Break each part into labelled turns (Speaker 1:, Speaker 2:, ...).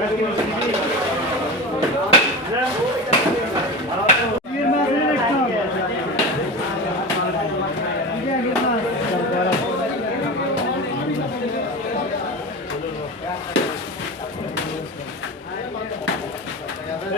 Speaker 1: Gracias.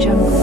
Speaker 1: jungle.